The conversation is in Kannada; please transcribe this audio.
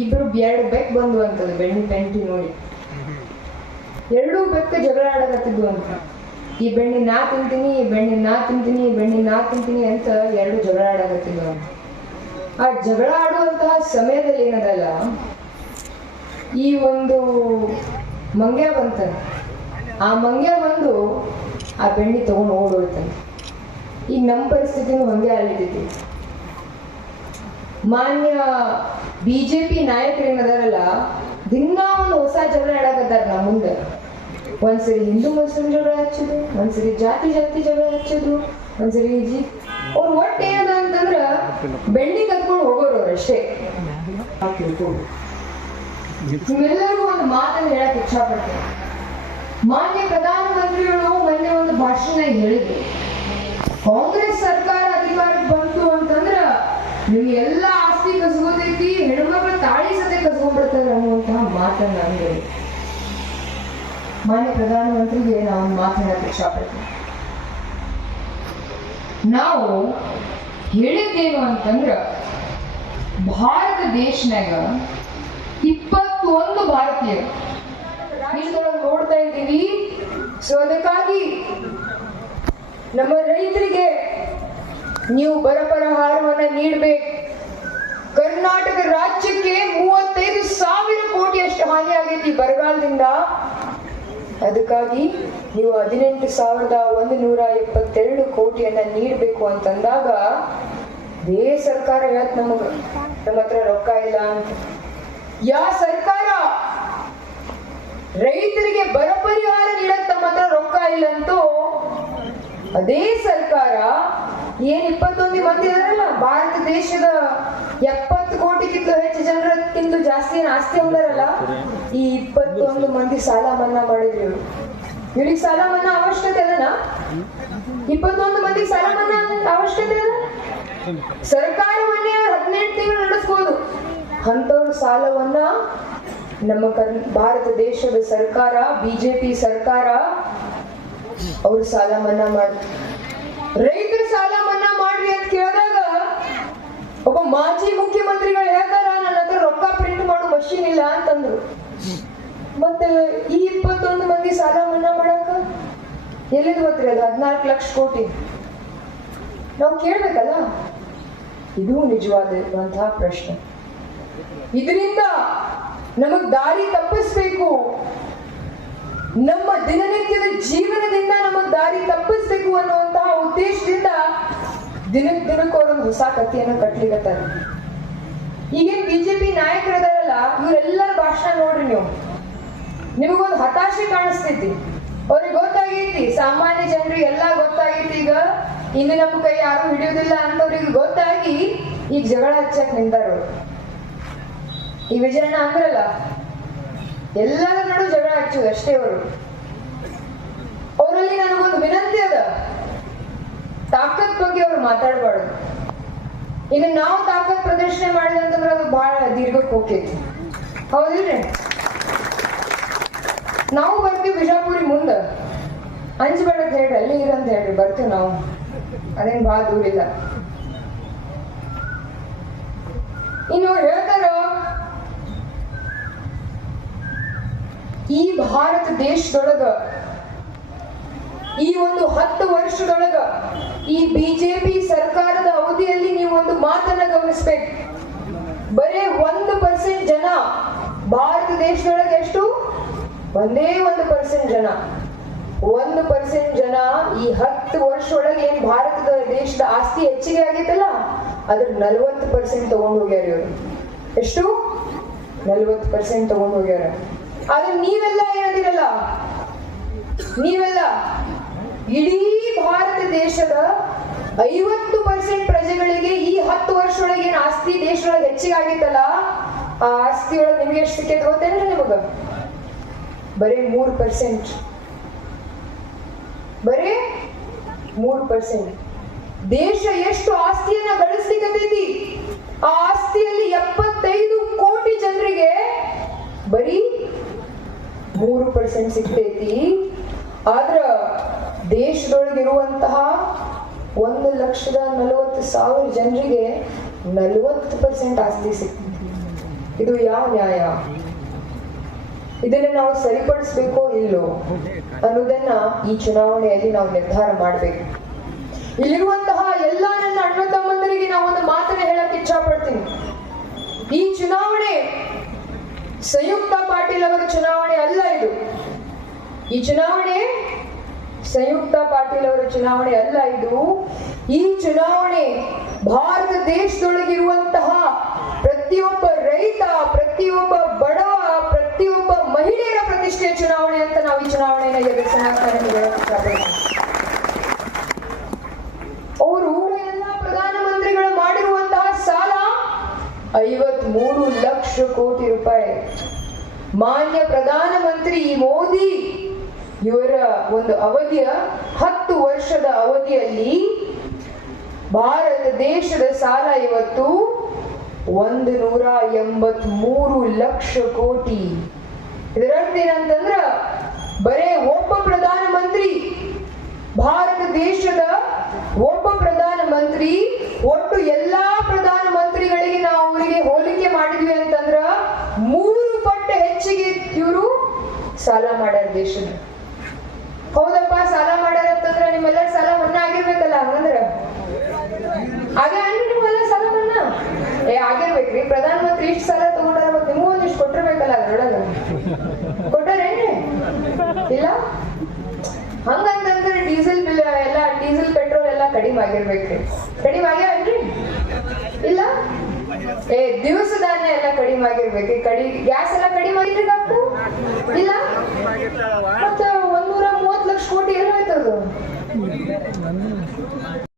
ಇಬ್ರು ಎರಡು ಬೆಕ್ ಬಂದು ಅಂತದ್ದು ಬೆಣ್ಣೆ ಪೆಂಟಿ ನೋಡಿ. ಎರಡೂ ಬೆಕ್ಕ ಜಗಳ ಆಡಕತ್ತಿದ್ವು ಅಂತ. ಈ ಬೆಣ್ಣೆ ನಾ ತಿಂತೀನಿ, ಈ ಬೆಣ್ಣೆ ನಾ ತಿಂತೀನಿ, ಈ ಬೆಣ್ಣೆ ನಾ ತಿಂತೀನಿ ಅಂತ ಎರಡು ಜಗಳ ಆಡಕತ್ತಿದ್ವು ಅಂತ. ಆ ಜಗಳ ಆಡುವಂತಹ ಸಮಯದಲ್ಲಿ ಏನದಲ್ಲ, ಈ ಒಂದು ಮಂಗ್ಯ ಬಂತ ಆ ಮಂಗ್ಯ ಬಂದು ಆ ಬೆಣ್ಣೆ ತಗೊಂಡು ಓಡೋಗ್ತಾನೆ ಈಗ ನಮ್ಮ ಪರಿಸ್ಥಿತಿನೂ ಹಂಗೆ ಆಗ್ಲಿತ್ತೈತಿ ಮಾನ್ಯ ಬಿಜೆಪಿ ನಾಯಕರು ಏನದಾರಲ್ಲ ದಿನ ಒಂದು ಹೊಸ ಜಗಳ ಆಡಕತ್ತಾರ ನಮ್ಮ ಮುಂದೆ. ಒಂದ್ಸರಿ ಹಿಂದೂ ಮುಸ್ಲಿಂ ಜಗಳ ಹಚ್ಚೋದು ಒಂದ್ಸರಿ ಜಾತಿ ಜಾತಿ ಜಗಳ ಹಚ್ಚೋದು ಒಂದ್ಸರಿ ಜಿ ಅವ್ರ ಒಟ್ಟು ಏನದ ಅಂತಂದ್ರ ಬೆಳ್ಳಿ ಕತ್ಕೊಂಡು ಹೋಗೋರು ಅವ್ರು ಅಷ್ಟೇ. ನಿಮ್ಮೆಲ್ಲರಿಗೂ ಒಂದು ಮಾತನ್ನು ಹೇಳಕ್ ಇಚ್ಛಪಡ್ತೇನೆ. ಮಾನ್ಯ ಪ್ರಧಾನಮಂತ್ರಿಗಳು ಮೊನ್ನೆ ಒಂದು ಭಾಷಣ ಹೇಳಿದ್ರು ಕಾಂಗ್ರೆಸ್ ಸರ್ಕಾರ ಅಧಿಕಾರಕ್ಕೆ ಬಂತು ಅಂತಂದ್ರ ನಿಮ್ ಎಲ್ಲಾ ಆಸ್ತಿ ಕಸ್ಕೋತೈತಿ ಹೆಣ್ಮಕ್ಳು ತಾಳಿ ಸತೆ ಕಸ್ಕೊಂಡ್ಬಿಡ್ತಾರೆ ಅನ್ನುವಂತಹ ಮಾತನ್ನ ನಾನು ಹೇಳಿ ಮಾನ್ಯ ಪ್ರಧಾನಮಂತ್ರಿಗೆ ನಾವು ಮಾತನಾಡಕ್ಕೆ ಇಷ್ಟಪಡ್ತೀವಿ ನಾವು ಹೇಳಿದ್ದೇನು ಅಂತಂದ್ರೆ ಭಾರತ ದೇಶನಾಗ ಇಪ್ಪತ್ತೊಂದು ಭಾರತೀಯರು. ನೋಡ್ತಾ ಇದ್ದೀವಿ. ಸೊ ಅದಕ್ಕಾಗಿ ನಮ್ಮ ರೈತರಿಗೆ ನೀವು ಬರ ಪರಿಹಾರವನ್ನು ನೀಡಬೇಕು. ಕರ್ನಾಟಕ ರಾಜ್ಯಕ್ಕೆ ಮೂವತ್ತೈದು ಸಾವಿರ ಕೋಟಿ ಅಷ್ಟು ಹಾನಿ ಆಗೈತಿ ಬರಗಾಲದಿಂದ ಅದಕ್ಕಾಗಿ ನೀವು ಹದಿನೆಂಟು ಸಾವಿರದ ಒಂದು ನೂರ ಎಪ್ಪತ್ತೆರಡು ಕೋಟಿಯನ್ನ ನೀಡಬೇಕು ಅಂತಂದಾಗ ಬೇರೆ ಸರ್ಕಾರ ಹೇಳತ್ ನಮಗ ನಮ್ಮ ಹತ್ರ ರೊಕ್ಕ ಇಲ್ಲ ಅಂತ? ಯಾ ಸರ್ಕಾರ? ರೈತರಿಗೆ ಬರ ಪರಿಹಾರ ನೀಡಕ್ ತಮ್ಮ ಹತ್ರ ರೊಕ್ಕ ಇಲ್ಲ ಅಂತೂ ಅದೇ ಸರ್ಕಾರ ಏನ್ ಇಪ್ಪತ್ತೊಂದು ಮಂದಿ ಇದಾರಲ್ಲ, ಭಾರತ ದೇಶದ ಎಪ್ಪತ್ತು ಕೋಟಿಗಿಂತ ಜನರಕ್ಕಿಂತ ಜಾಸ್ತಿ ಆಸ್ತಿ ಹೊಂದಾರಲ್ಲ ಈ ಇಪ್ಪತ್ತೊಂದು ಮಂದಿ ಸಾಲ ಮನ್ನಾ ಮಾಡಿದ್ರು. ಇವ್ರು ಇವ್ರಿಗೆ ಸಾಲ ಮನ್ನಾ ಅವಶ್ಯಕತೆ ಅದನ ಇಪ್ಪತ್ತೊಂದು ಮಂದಿ ಸಾಲ ಮನ್ನಾ ಅವಶ್ಯಕತೆ ಅದ ಸರ್ಕಾರವನ್ನೇ ಹದಿನೆಂಟು ತಿಂಗಳು ನಡೆಸ್ಬೋದು. ಅಂತವ್ರ ಸಾಲವನ್ನ ನಮ್ಮ ಭಾರತ ದೇಶದ ಸರ್ಕಾರ, ಬಿಜೆಪಿ ಸರ್ಕಾರ ಅವರು ಸಾಲ ಮನ್ನಾ ಮಾಡಿ, ರೈತರ ಸಾಲ ಮನ್ನಾ ಮಾಡ್ರಿ ಅಂತ ಕೇಳಿದಾಗ, ಒಬ್ಬ ಮಾಜಿ ಮುಖ್ಯಮಂತ್ರಿಗಳು ಹೇಳ್ತಾರ ಅಂತಂದ್ರು. ಮತ್ತೆ ಈ ಇಪ್ಪತ್ತೊಂದು ಮಂದಿ ಸಾಲ ಮನ್ನಾ ಮಾಡಕ ಎಲ್ಲಿದ್ ಗೊತ್ತ್ರಿ ಅದು ಹದಿನಾಲ್ಕು ಲಕ್ಷ ಕೋಟಿ. ನಾವು ಕೇಳ್ಬೇಕಲ್ಲ? ಇದು ನಿಜವಾದಂತಹ ಪ್ರಶ್ನೆ. ಇದರಿಂದ ನಮಗ್ ದಾರಿ ತಪ್ಪಿಸ್ಬೇಕು. ನಮ್ಮ ದಿನನಿತ್ಯದ ಜೀವನದಿಂದ ನಮಗ್ ದಾರಿ ತಪ್ಪಿಸ್ಬೇಕು ಅನ್ನುವಂತಹ ಉದ್ದೇಶದಿಂದ ದಿನಕ್ ದಿನಕ್ಕೆ ಅವ್ರೊಂದು ಹೊಸ ಕಥೆಯನ್ನು ಕಟ್ಲಿಕತ್ತಾರೆ. ಈಗೇನ್ ಬಿಜೆಪಿ ಇವರೆಲ್ಲರ ಭಾಷಣ ನೋಡ್ರಿ ನೀವು. ನಿಮಗೊಂದು ಹತಾಶೆ ಕಾಣಿಸ್ತೈತಿ ಅವ್ರಿಗೆ ಗೊತ್ತಾಗೈತಿ, ಸಾಮಾನ್ಯ ಜನರು ಎಲ್ಲಾ ಗೊತ್ತಾಗೈತಿ. ಈಗ ಇನ್ನು ನಮ್ಮ ಕೈ ಯಾರು ಹಿಡಿಯೋದಿಲ್ಲ ಅಂತವ್ರಿಗೆ ಗೊತ್ತಾಗಿ ಈಗ ಜಗಳ ಹಚ್ಚಕ್ ನಿಂತಾರು ಈ ವಿಜಯಣ್ಣ ಅಂದ್ರಲ್ಲ, ಎಲ್ಲರ ನಡು ಜಗಳ ಹಚ್ಚುದು ಅಷ್ಟೇ ಅವರು. ಅವರಲ್ಲಿ ನನಗೊಂದು ವಿನಂತಿ ಅದ. ತಾಕತ್ ಬಗ್ಗೆ ಅವ್ರು ಮಾತಾಡಬಾರ್ದು. ಇನ್ನು ನಾವು ತಾಕತ್ ಪ್ರದರ್ಶನ ಮಾಡಿದಂತಂದ್ರೆ ಅದು ಬಹಳ ದೀರ್ಘಕ್ಕೆ ಹೋಗ್ತೈತಿ ಹೌದಿಲ್ರಿ? ನಾವು ಬರ್ತೀವಿ ಬಿಜಾಪುರಿ ಮುಂದ. ಅಂಜಬೇಡ ಅಂತ ಹೇಳ್ರಿ, ಅಲ್ಲಿ ಇರಂತ ಹೇಳ್ರಿ, ಬರ್ತೀವಿ ನಾವು. ಅದೇನ್ ಬಹಳ ದೂರ ಇಲ್ಲ. ಇನ್ನು ಹೇಳ್ತಾರ, ಈ ಭಾರತ ದೇಶದೊಳಗ ಈ ಒಂದು ಹತ್ತು ವರ್ಷದೊಳಗ ಈ ಬಿಜೆಪಿ ಸರ್ಕಾರದ ಅವಧಿಯಲ್ಲಿ ನೀವು ಒಂದು ಮಾತನ್ನ ಗಮನಿಸ್ಬೇಕು ಬರೇ ಒಂದು ಪರ್ಸೆಂಟ್ ಜನ ಭಾರತ ದೇಶದೊಳಗೆ ಎಷ್ಟು? ಒಂದೇ ಒಂದು ಪರ್ಸೆಂಟ್ ಜನ. ಒಂದು ಪರ್ಸೆಂಟ್ ಜನ ಈ ಹತ್ತು ವರ್ಷ ಒಳಗೆ ಏನ್ ಭಾರತದ ದೇಶದ ಆಸ್ತಿ ಹೆಚ್ಚಿಗೆ ಆಗೈತಲ್ಲ, ಅದ್ರ ನಲ್ವತ್ತು ಪರ್ಸೆಂಟ್ ತಗೊಂಡು ಹೋಗ್ಯಾರ ಇವರು. ಎಷ್ಟು? ನಲ್ವತ್ತು ಪರ್ಸೆಂಟ್ ತಗೊಂಡು ಹೋಗ್ಯಾರ. ಆದ್ರೆ ನೀವೆಲ್ಲ ಏನದಿರಲ್ಲ ನೀವೆಲ್ಲ ಇಡೀ ಭಾರತ ದೇಶದ ಐವತ್ತು ಪರ್ಸೆಂಟ್ ಪ್ರಜೆಗಳಿಗೆ ಈ ಹತ್ತು ವರ್ಷದೊಳಗೆ ಏನ್ ಆಸ್ತಿ ದೇಶದೊಳಗೆ ಹೆಚ್ಚಿಗೆ ಆಗಿತ್ತಲ್ಲ ಆ ಆಸ್ತಿ ಒಳಗೆ ನಿಮ್ಗೆ ಎಷ್ಟು ಸಿಕ್ಕೈತೆ ಗೊತ್ತೇನ್ರಿ ನಿಮಗ? ಬರೀ ಮೂರ್ ಪರ್ಸೆಂಟ್ ಬರೀ ಮೂರ್ ಪರ್ಸೆಂಟ್ ದೇಶ ಎಷ್ಟು ಆಸ್ತಿಯನ್ನ ಗಳಿಸ್ಲಿಕ್ಕತೈತಿ ಆ ಆಸ್ತಿಯಲ್ಲಿ ಎಪ್ಪತ್ತೈದು ಕೋಟಿ ಜನರಿಗೆ ಬರೀ ಮೂರು ಪರ್ಸೆಂಟ್ ಸಿಗ್ತೈತಿ. ಆದ್ರ ದೇಶದೊಳಗಿರುವಂತಹ ಒಂದು ಲಕ್ಷದ ನಲವತ್ತು ಸಾವಿರ ಜನರಿಗೆ ನಲವತ್ತು ಪರ್ಸೆಂಟ್ ಆಸ್ತಿ ಸಿಗ್ತೈತಿ ಇದು ಯಾವ ನ್ಯಾಯ? ಇದನ್ನ ನಾವು ಸರಿಪಡಿಸ್ಬೇಕೋ ಇಲ್ಲೋ ಅನ್ನೋದನ್ನ ಈ ಚುನಾವಣೆಯಲ್ಲಿ ನಾವು ನಿರ್ಧಾರ ಮಾಡಬೇಕು. ಇಲ್ಲಿರುವಂತಹ ಎಲ್ಲ ನನ್ನ ಅಣ್ಣ ತಮ್ಮಂದರಿಗೆ ನಾವು ಒಂದು ಮಾತನ್ನ ಹೇಳಕ್ ಇಚ್ಛಪಡ್ತೀನಿ. ಈ ಚುನಾವಣೆ ಸಂಯುಕ್ತ ಪಾಟೀಲ್ ಅವರ ಚುನಾವಣೆ ಅಲ್ಲ ಇದು. ಈ ಚುನಾವಣೆ ಸಂಯುಕ್ತ ಪಾಟೀಲ್ ಅವರ ಚುನಾವಣೆ ಅಲ್ಲ ಇದು ಈ ಚುನಾವಣೆ ಭಾರತ ದೇಶದೊಳಗಿರುವಂತಹ ಪ್ರತಿಯೊಬ್ಬ ರೈತ, ಪ್ರತಿಯೊಬ್ಬ ಬಡವ ಪ್ರತಿಯೊಬ್ಬ ಮಹಿಳೆಯರ ಪ್ರತಿಷ್ಠೆಯ ಚುನಾವಣೆ ಅಂತ ನಾವು ಈ ಚುನಾವಣೆಯನ್ನು ಇಷ್ಟಪಡ್ತೀನಿ. ಅವರು ಎಲ್ಲ ಪ್ರಧಾನಮಂತ್ರಿಗಳು ಮಾಡಿರುವಂತಹ ಸಾಲ ಐವತ್ ಮೂರು ಲಕ್ಷ ಕೋಟಿ ರೂಪಾಯಿ ಮಾನ್ಯ ಪ್ರಧಾನಮಂತ್ರಿ ಮೋದಿ ಇವರ ಒಂದು ಅವಧಿಯ ಹತ್ತು ವರ್ಷದ ಅವಧಿಯಲ್ಲಿ ಭಾರತ ದೇಶದ ಸಾಲ ಇವತ್ತು ಒಂದು ನೂರ ಎಂಬತ್ ಮೂರು ಲಕ್ಷ ಕೋಟಿ. ಇದರರ್ಥ ಏನಂತಂದ್ರ, ಬರೇ ಒಬ್ಬ ಪ್ರಧಾನಮಂತ್ರಿ ಭಾರತ ದೇಶದ ಒಬ್ಬ ಪ್ರಧಾನಮಂತ್ರಿ ಒಟ್ಟು ಎಲ್ಲಾ ಪ್ರಧಾನ ಮಂತ್ರಿಗಳಿಗೆ ನಾವು ಅವರಿಗೆ ಹೋಲಿಕೆ ಮಾಡಿದ್ವಿ ಅಂತಂದ್ರ ಮೂರು ಪಟ್ಟು ಹೆಚ್ಚಿಗೆ ಇವರು ಸಾಲ ಮಾಡ್ಯಾರ ದೇಶದ. ಹೌದಪ್ಪ, ಸಾಲ ಮಾಡ್ಯಾರ ಅಂತಂದ್ರ ನಿಮ್ಮೆಲ್ಲರ ಸಾಲ ಮನ್ನಾ ಆಗಿರ್ಬೇಕಲ್ಲ ಹಂಗಂದ್ರ? ಹಾಗೆ ನಿಮ್ಮೆಲ್ಲ ಸಾಲ ಮನ್ನಾ? ಏ, ಆಗಿರ್ಬೇಕ್ರಿ. ಪ್ರಧಾನ ಮಂತ್ರಿ ಇಷ್ಟು ಸಾಲ ತಗೊಂಡಾರ ಮತ್ತೆ ನಿಮಗೂ ಒಂದಿಷ್ಟು ಕೊಟ್ಟಿರ್ಬೇಕಲ್ಲ ಅದ್ರೊಳಗ. ಕೊಟ್ಟಾರೇನ್ರಿ ಇಲ್ಲ? ಹಂಗಂತಂದ್ರೆ ಡೀಸೆಲ್ ಬಿಲ್ ಎಲ್ಲ, ಡೀಸೆಲ್ ಪೆಟ್ರೋಲ್ ಎಲ್ಲ ಕಡಿಮೆ ಆಗಿರ್ಬೇಕ್ರಿ. ಕಡಿಮೆ ಆಗ್ಯಾವನ್ರಿ ಇಲ್ಲ? ಏ, ದಿವಸ ಧಾನ್ಯ ಎಲ್ಲ ಕಡಿಮೆ ಆಗಿರ್ಬೇಕ್ರಿ. ಕಡಿ, ಗ್ಯಾಸ್ ಎಲ್ಲ ಕಡಿಮೆ ಆಗಿರ್ಬೇಕು ಇಲ್ಲ? ಮತ್ತ Debe de no.